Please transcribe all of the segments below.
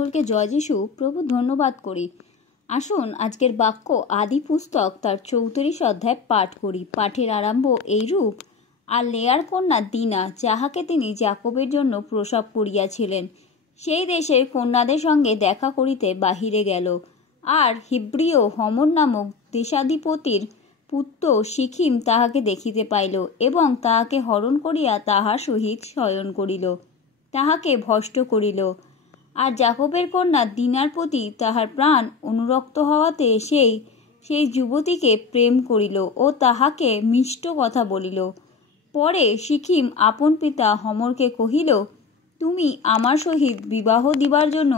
সকলকে জয় যিশু প্রভু ধন্যবাদ করি। আসুন আজকের বাক্য আদি পুস্তক তার 34 অধ্যায় পাঠ করি। পাঠের আরম্ভ এইরূপ: আর লেয়ার কন্যা দিনা, যাহাকে তিনি যাকবের জন্য প্রসব করিয়াছিলেন, সেই দেশের কন্যাদের সঙ্গে দেখা করিতে বাহিরে গেল। আর হিব্রিয় হমর নামক দেশাধিপতির পুত্র সিখিম তাহাকে দেখিতে পাইল এবং তাহাকে হরণ করিয়া তাহার সহিত শয়ন করিল, তাহাকে ভষ্ট করিল। আর যাকবের কন্যা দিনার প্রতি তাহার প্রাণ অনুরক্ত হওয়াতে সেই যুবতীকে প্রেম করিল ও তাহাকে মিষ্ট কথা বলিল। পরে সিখিম আপন পিতা হমরকে কহিল, তুমি আমার সহিত বিবাহ দিবার জন্য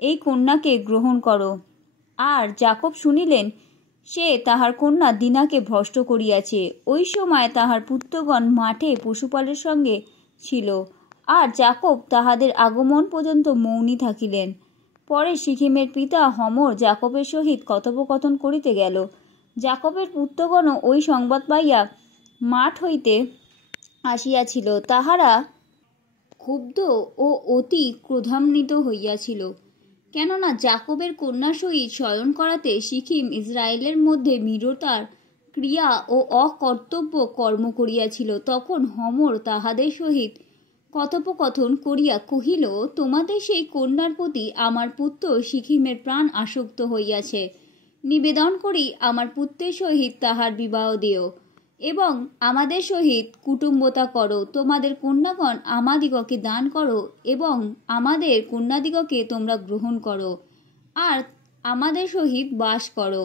এই কন্যাকে গ্রহণ করো। আর যাকব শুনিলেন সে তাহার কন্যা দিনাকে ভ্রষ্ট করিয়াছে। ওই সময় তাহার পুত্রগণ মাঠে পশুপালের সঙ্গে ছিল, আর যাকব তাহাদের আগমন পর্যন্ত মৌনী থাকিলেন। পরে সিখিমের পিতা হমর যাকবের সহিত কথোপকথন করিতে গেল। যাকবের পুত্রগণও ওই সংবাদ পাইয়া মাঠ হইতে আসিয়াছিল। তাহারা ক্ষুব্ধ ও অতি ক্রোধান্বিত হইয়াছিল, কেননা যাকবের কন্যার সহিত শয়ন করাতে সিখিম ইসরায়েলের মধ্যে মিরতার ক্রিয়া ও অকর্তব্য কর্ম করিয়াছিল। তখন হমর তাহাদের সহিত কথোপকথন করিয়া কহিল, তোমাদের সেই কন্যার প্রতি আমার পুত্র সিখিমের প্রাণ আসক্ত হইয়াছে। নিবেদন করি আমার পুত্রের সহিত তাহার বিবাহ দিও এবং আমাদের সহিত কুটুম্বতা করো। তোমাদের কন্যাগণ আমাদিগকে দান করো এবং আমাদের কন্যাদিগকে তোমরা গ্রহণ করো আর আমাদের সহিত বাস করো।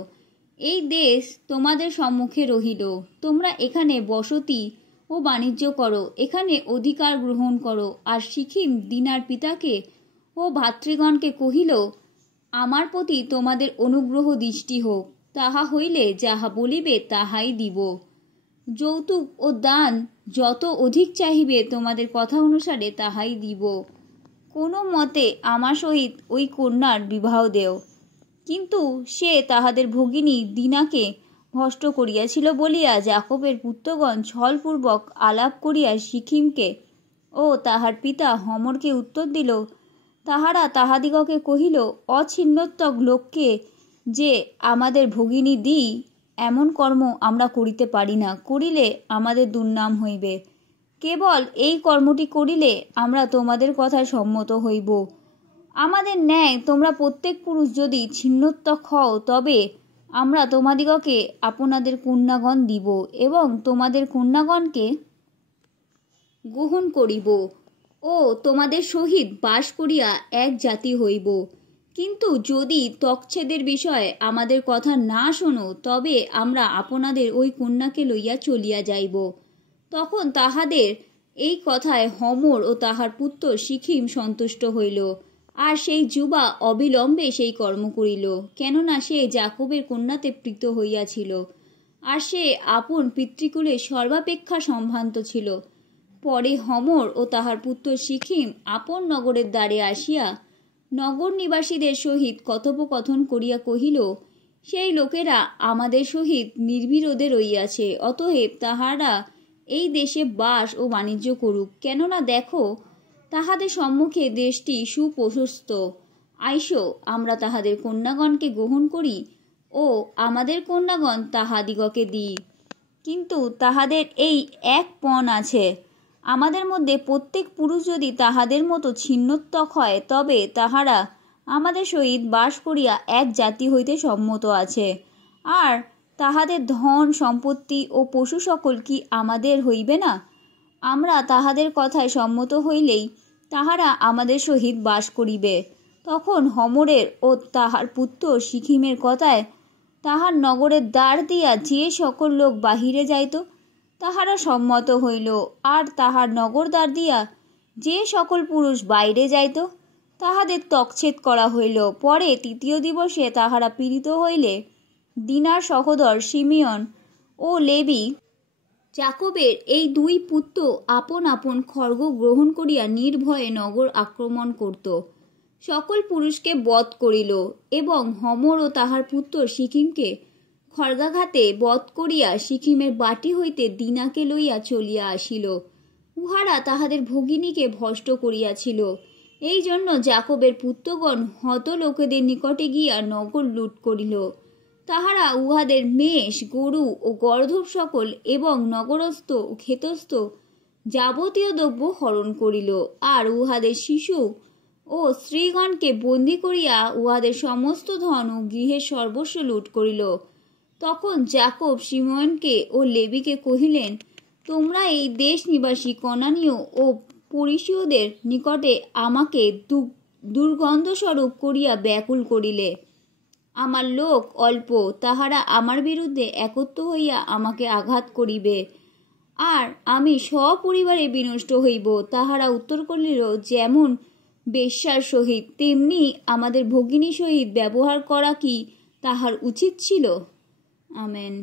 এই দেশ তোমাদের সম্মুখে রহিল, তোমরা এখানে বসতি ও বাণিজ্য করো, এখানে অধিকার গ্রহণ করো। আর সিখিম দিনার পিতাকে ও ভাতৃগণকে কহিল, আমার প্রতি তোমাদের অনুগ্রহ দৃষ্টি হোক, তাহা হইলে যাহা বলিবে তাহাই দিব। যৌতুক ও দান যত অধিক চাহিবে তোমাদের কথা অনুসারে তাহাই দিব। কোনো মতে আমার সহিত ওই কন্যার বিবাহ দেও। কিন্তু সে তাহাদের ভগিনী দিনাকে ভষ্ট করিয়াছিল বলিয়া যাকবের পুত্রগণ ছলপূর্বক আলাপ করিয়া সিখিমকে ও তাহার পিতা হমরকে উত্তর দিল। তাহারা তাহাদিগকে কহিল, অছিন্নত্বক লোককে যে আমাদের ভগিনী দিই, এমন কর্ম আমরা করিতে পারি না, করিলে আমাদের দুর্নাম হইবে। কেবল এই কর্মটি করিলে আমরা তোমাদের কথায় সম্মত হইব। আমাদের ন্যায় তোমরা প্রত্যেক পুরুষ যদি ছিন্নত্বক হও, তবে আমরা তোমাদিগকে আপনাদের কন্যাগণ দিব এবং তোমাদের কন্যাগণকে গ্রহণ করিব ও তোমাদের সহিত বাস করিয়া এক জাতি হইব। কিন্তু যদি ত্বকচ্ছেদের বিষয়ে আমাদের কথা না শোনো, তবে আমরা আপনাদের ওই কন্যাকে লইয়া চলিয়া যাইব। তখন তাহাদের এই কথায় হমর ও তাহার পুত্র সিখিম সন্তুষ্ট হইল, আর সেই যুবা অবিলম্বে সেই কর্ম করিল, কেননা সে যাকবের কন্যাতে প্রীত হইয়াছিল, আর সে আপন পিতৃকুলে সর্বাপেক্ষা সম্ভ্রান্ত ছিল। পরে হমর ও তাহার পুত্র সিখিম আপন নগরের দ্বারে আসিয়া নগর নিবাসীদের সহিত কথোপকথন করিয়া কহিল, সেই লোকেরা আমাদের সহিত নির্বিরোধে রইয়াছে, অতএব তাহারা এই দেশে বাস ও বাণিজ্য করুক। কেননা দেখো, তাহাদের সম্মুখে দেশটি সুপ্রশস্ত। আইসো, আমরা তাহাদের কন্যাগণকে গ্রহণ করি ও আমাদের কন্যাগণ তাহাদিগকে দিই। কিন্তু তাহাদের এই এক পণ আছে, আমাদের মধ্যে প্রত্যেক পুরুষ যদি তাহাদের মতো ছিন্নত্বক হয়, তবে তাহারা আমাদের সহিত বাস করিয়া এক জাতি হইতে সম্মত আছে। আর তাহাদের ধন সম্পত্তি ও পশু সকল কি আমাদের হইবে না? আমরা তাহাদের কথায় সম্মত হইলেই তাহারা আমাদের সহিত বাস করিবে। তখন হমরের ও তাহার পুত্র সিখিমের কথায় তাহার নগরের দ্বার দিয়া যে সকল লোক বাহিরে যাইত, তাহারা সম্মত হইল। আর তাহার নগর দ্বার দিয়া যে সকল পুরুষ বাইরে যাইত, তাহাদের ত্বকচ্ছেদ করা হইল। পরে তৃতীয় দিবসে তাহারা পীড়িত হইলে দিনার সহোদর সিমিয়ন ও লেবি যাকবের এই দুই পুত্র আপন আপন খড়গ গ্রহণ করিয়া নির্ভয়ে নগর আক্রমণ করত, সকল পুরুষকে বধ করিল এবং হমর ও তাহার পুত্র সিখিমকে খড়গাঘাতে বধ করিয়া সিখিমের বাটি হইতে দিনাকে লইয়া চলিয়া আসিল। উহারা তাহাদের ভগিনীকে ভষ্ট করিয়াছিল এই জন্য যাকবের পুত্রগণ হত লোকেদের নিকটে গিয়া নগর লুট করিল। তাহারা উহাদের মেষ, গরু ও গর্ধব সকল এবং নগরস্থ ও ক্ষেতস্থ যাবতীয় দ্রব্য হরণ করিল, আর উহাদের শিশু ও স্ত্রীগণকে বন্দী করিয়া উহাদের সমস্ত ধন ও গৃহের সর্বস্ব লুট করিল। তখন যাকব শিময়নকে ও লেবীকে কহিলেন, তোমরা এই দেশ নিবাসী কনানীয় ও পরিসীয়দের নিকটে আমাকে দুর্গন্ধস্বরূপ করিয়া ব্যাকুল করিলে। আমার লোক অল্প, তাহারা আমার বিরুদ্ধে একত্র হইয়া আমাকে আঘাত করিবে, আর আমি সপরিবারে বিনষ্ট হইব। তাহারা উত্তর করিল, যেমন বেশ্যার সহিত তেমনি আমাদের ভগিনী সহিত ব্যবহার করা কি তাহার উচিত ছিল? আমেন।